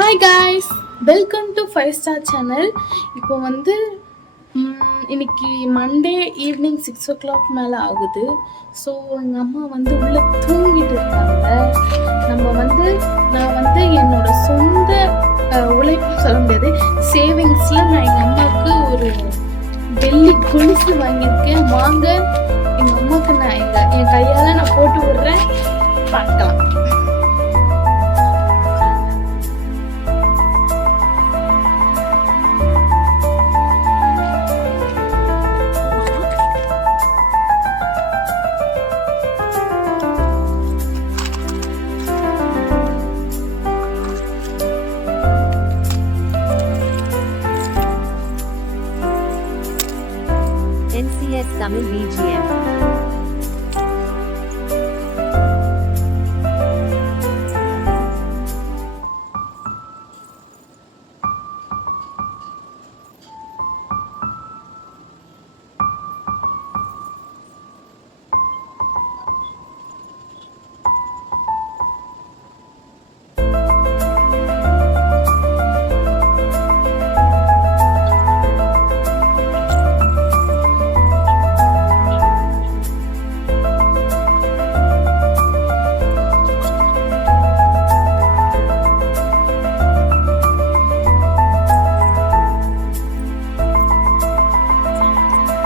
Hi guys, welcome to 5 Star channel. இப்போ வந்து இன்னைக்கு மண்டே ஈவினிங் 6 o'clock மேலே ஆகுது. ஸோ எங்கள் அம்மா வந்து உள்ளே தூங்கிட்டு இருக்காங்க. நான் வந்து என்னோட சொந்த உழைப்பு சொல்ல முடியாது, சேவிங்ஸில் நான் எங்கள் அம்மாவுக்கு ஒரு வெள்ளி கொலுசு வாங்கியிருக்கேன். வாங்க எங்கள் அம்மாவுக்கு நான் என் கையால் நான் போட்டு விடுறேன், பார்க்கலாம். NCS Tamil BGM.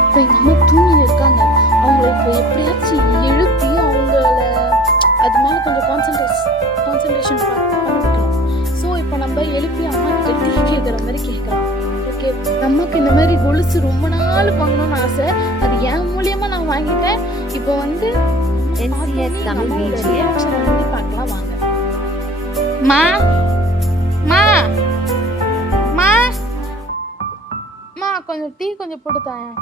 இப்போ எங்கள் அம்மா தூங்கி இருக்காங்க. அவங்கள இப்போ எப்படியாச்சும் எழுப்பி அவங்கள அது மேலே கொஞ்சம் கான்சன்ட்ரேஷன் பண்ணிக்கணும். ஸோ இப்போ நம்ம எழுப்பி அம்மா கிட்ட டீ கேட்குற மாதிரி கேட்கலாம். ஓகே, அம்மாவுக்கு இந்த மாதிரி கொலுசு ரொம்ப நாள் வாங்கணும்னு ஆசை. அது என் மூலியமாக நான் வாங்கிட்டேன். இப்போ வந்து NCS Tamil BGM. வந்து பார்க்கலாம் வாங்க. மா மா மா மா கொஞ்சம் டீ கொஞ்சம் போட்டு தாயேன்.